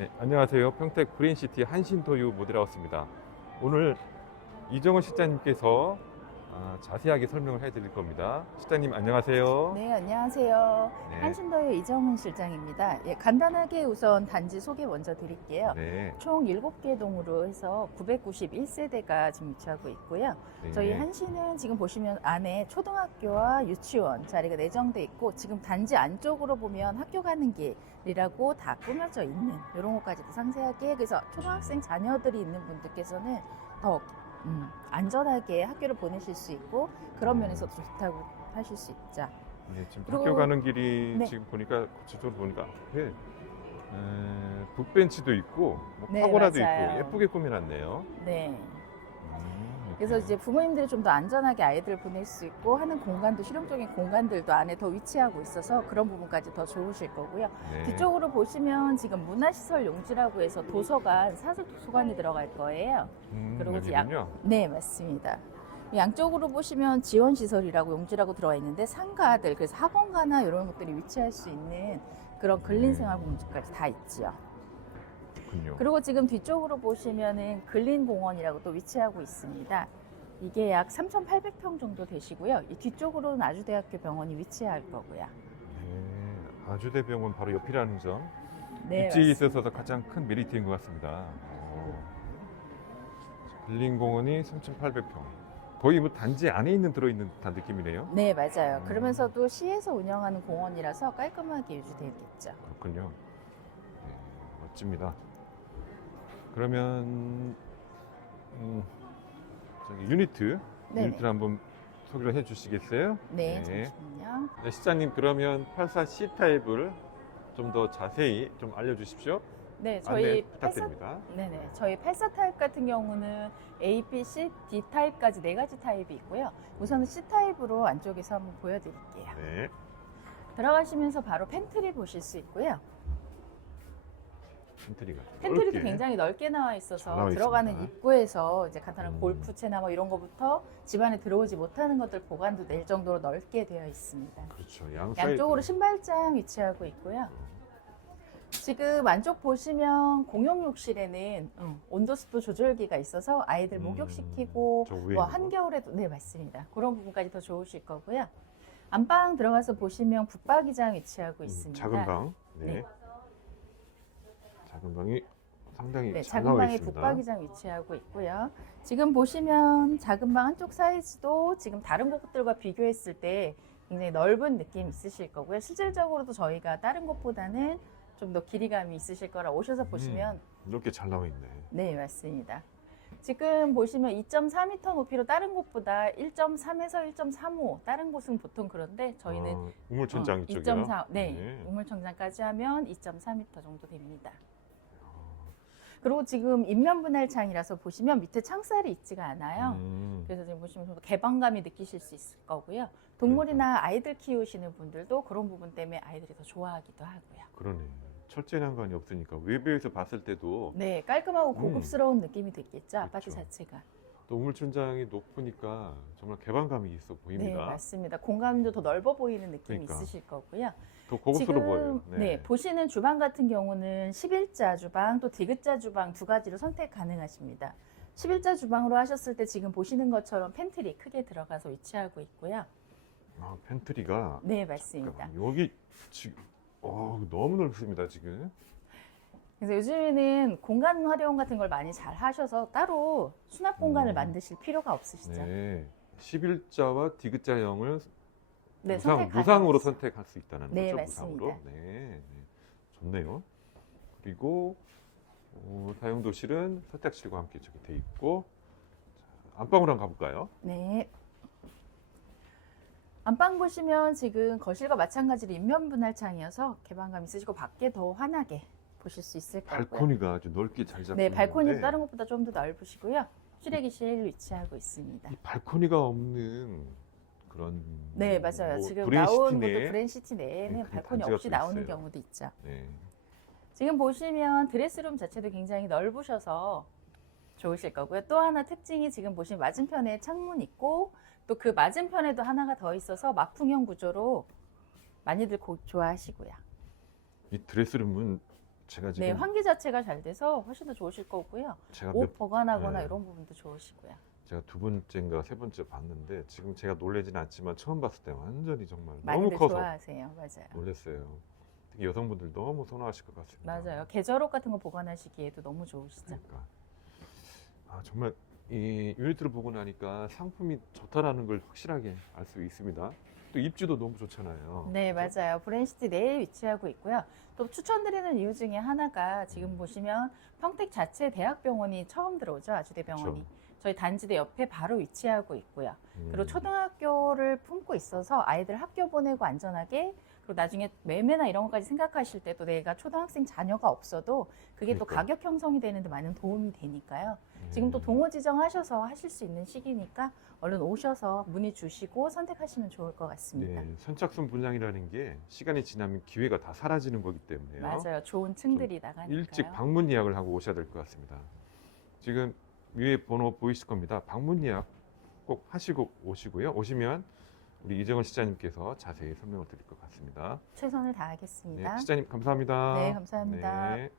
네, 안녕하세요. 평택 브레인시티 한신도유 모델하우스입니다. 오늘 이정원 실장님께서 아, 자세하게 설명을 해드릴 겁니다. 실장님 안녕하세요. 네, 안녕하세요. 네. 한신더의 이정훈 실장입니다. 예, 간단하게 우선 단지 소개 먼저 드릴게요. 네. 총 7개 동으로 해서 991세대가 지금 위치하고 있고요. 네. 저희 한신은 지금 보시면 안에 초등학교와 유치원 자리가 내정돼 있고 지금 단지 안쪽으로 보면 학교 가는 길이라고 다 꾸며져 있는 이런 것까지 도 상세하게 그래서 초등학생 자녀들이 있는 분들께서는 더 음, 안전하게 학교를 보내실 수 있고 그런 면에서 도 좋다고 하실 수 있죠. 네, 지금 그리고- 학교 가는 길이 네. 지금 보니까 구체적으로 보니까 앞에 에, 북벤치도 있고 뭐 네, 파고라도 맞아요. 있고 예쁘게 꾸며놨네요. 네. 음, 그래서. 이제 부모님들이 좀 더 안전하게 아이들을 보낼 수 있고 하는 공간도 실용적인 공간들도 안에 더 위치하고 있어서 그런 부분까지 더 좋으실 거고요. 네. 뒤쪽으로 보시면 지금 문화시설 용지라고 해서 도서관, 사설 도서관이 들어갈 거예요. 음, 그리고 이제 약- 여기군요. 네, 맞습니다. 양쪽으로 보시면 지원시설이라고 용지라고 들어가 있는데 상가들, 그래서 학원가나 이런 것들이 위치할 수 있는 그런 근린생활 공간까지 다 있지요. 그렇군요. 그리고 지금 뒤쪽으로 보시면은 근린공원이라고 또 위치하고 있습니다. 이게 약 3,800평 정도 되시고요. 이 뒤쪽으로는 아주대학교 병원이 위치할 거고요. 네, 아주대병원 바로 옆이라는 점 네, 입지에 맞습니다. 있어서 가장 큰 메리트인 것 같습니다. 어. 근린공원이 3,800평. 거의 뭐 단지 안에 있는 들어있는 듯한 느낌이네요. 네, 맞아요. 음. 그러면서도 시에서 운영하는 공원이라서 깔끔하게 유지되겠죠. 그렇군요. 네, 멋집니다. 그러면 음, 저기 유니트 네네. 유니트를 한번 소개를 해주시겠어요? 네, 네. 잠시만요. 네, 시장님 그러면 84C 타입을 좀 더 자세히 좀 알려주십시오. 네, 안내 저희 84, 부탁드립니다. 네네, 저희 84 타입 같은 경우는 A, B, C, D 타입까지 네 가지 타입이 있고요. 우선은 C 타입으로 안쪽에서 한번 보여드릴게요. 네. 들어가시면서 바로 팬트리 보실 수 있고요. 팬트리가 좀 팬트리도 넓게. 굉장히 넓게 나와 잘 있어서 나와 들어가는 있습니다. 입구에서 이제 간단한 음. 골프채나 뭐 이런 거부터 집안에 들어오지 못하는 것들 보관도 될 정도로 넓게 되어 있습니다. 그렇죠. 양. 양쪽으로 신발장 위치하고 있고요. 지금 안쪽 보시면 공용 욕실에는 음, 온도 습도 조절기가 있어서 아이들 음, 목욕시키고 저 위에 뭐 있는 거. 한겨울에도 네 맞습니다. 그런 부분까지 더 좋으실 거고요. 안방 들어가서 보시면 붙박이장 위치하고 음, 있습니다. 작은 방. 네. 네. 작은 방이 상당히 네, 잘 작은 있습니다. 붙박이장 위치하고 있고요. 지금 보시면 작은 방 한쪽 사이즈도 지금 다른 곳들과 비교했을 때 굉장히 넓은 느낌 있으실 거고요. 실질적으로도 저희가 다른 곳보다는 좀 더 길이감이 있으실 거라 오셔서 보시면 이렇게 잘 나와 있네. 네 맞습니다. 지금 보시면 2.4m 높이로 다른 곳보다 1.3에서 1.35 다른 곳은 보통 그런데 저희는 어, 우물천장 어, 이쪽이요. 2.4 네, 네. 우물청장까지 하면 2.4m 정도 됩니다. 그리고 지금 인면 분할 창이라서 보시면 밑에 창살이 있지가 않아요. 음, 그래서 지금 보시면 좀 개방감이 느끼실 수 있을 거고요. 동물이나 아이들 키우시는 분들도 그런 부분 때문에 아이들이 더 좋아하기도 하고요. 그러네. 철제 난간이 없으니까 외부에서 봤을 때도 네, 깔끔하고 음. 고급스러운 느낌이 듣겠죠. 아파트 그렇죠. 자체가. 또 우물천장이 높으니까 정말 개방감이 있어 네, 보입니다. 맞습니다. 공간도 더 넓어 보이는 느낌이 그러니까. 있으실 거고요. 더 고급스러워 보여요. 네. 보시는 주방 같은 경우는 11자 주방 또 디귿자 주방 두 가지로 선택 가능하십니다. 11자 주방으로 하셨을 때 지금 보시는 것처럼 팬트리 크게 들어가서 위치하고 있고요. 아, 팬트리가 네, 맞습니다. 잠깐만, 여기 지금 어, 너무 넓습니다 지금. 그래서 요즘에는 공간 활용 같은 걸 많이 잘 하셔서 따로 수납 공간을 음. 만드실 필요가 없으시죠. 네. 11자와 디귿자형을 네, 무상, 선택 무상으로. 선택할 수 있다는 네, 거죠. 맞습니다. 무상으로. 네, 네. 좋네요. 그리고 어, 다용도실은 세탁실과 함께 저기 돼 있고 자, 안방으로 한번 가볼까요? 네. 안방 보시면 지금 거실과 마찬가지로 인면 분할 창이어서 개방감 있으시고 밖에 더 환하게 보실 수 있을 거고요. 발코니가 아주 넓게 잘 잡혀 네, 발코니도 있는데 다른 것보다 좀 더 넓으시고요. 실외기실 위치하고 있습니다. 이 발코니가 없는 그런 네, 맞아요. 뭐 지금 브레인시티 나온 내에 것도 브랜시티 내에는 네, 그 발코니 단지가 없이 또 나오는 있어요. 경우도 있죠. 네. 지금 보시면 드레스룸 자체도 굉장히 넓으셔서 좋으실 거고요. 또 하나 특징이 지금 보시면 맞은편에 창문 있고 또 그 맞은편에도 하나가 더 있어서 막풍형 구조로 많이들 고- 좋아하시고요. 이 드레스룸은 제가 지금 네, 환기 자체가 잘 돼서 훨씬 더 좋으실 거고요. 제가 옷 몇, 보관하거나 네. 이런 부분도 좋으시고요. 제가 두 번째인가 세 번째 봤는데 지금 제가 놀라진 않지만 처음 봤을 때 완전히 정말 너무 많이들 커서 좋아하세요. 맞아요. 놀랐어요. 특히 여성분들 너무 선호하실 것 같습니다. 맞아요. 계절옷 같은 거 보관하시기에도 너무 좋으시죠. 그러니까 아 정말 이 유니트를 보고 나니까 상품이 좋다라는 걸 확실하게 알 수 있습니다. 또 입지도 너무 좋잖아요. 네, 맞아요. 브랜시티 내에 위치하고 있고요. 또 추천드리는 이유 중에 하나가 지금 보시면 평택 자체 대학병원이 처음 들어오죠. 아주대병원이. 그렇죠. 저희 단지대 옆에 바로 위치하고 있고요. 음, 그리고 초등학교를 품고 있어서 아이들 학교 보내고 안전하게 그리고 나중에 매매나 이런 것까지 생각하실 때도 내가 초등학생 자녀가 없어도 그게 또 그러니까요. 가격 형성이 되는데 많은 도움이 되니까요. 음, 지금 또 동호 지정하셔서 하실 수 있는 시기니까 얼른 오셔서 문의 주시고 선택하시면 좋을 것 같습니다. 네, 선착순 분양이라는 게 시간이 지나면 기회가 다 사라지는 거기 때문에요. 맞아요. 좋은 층들이 나가니까요. 일찍 방문 예약을 하고 오셔야 될 것 같습니다. 지금 위에 번호 보이실 겁니다. 방문 예약 꼭 하시고 오시고요. 오시면 우리 이정은 시장님께서 자세히 설명을 드릴 것 같습니다. 최선을 네, 다하겠습니다. 시장님 감사합니다. 네, 감사합니다. 네.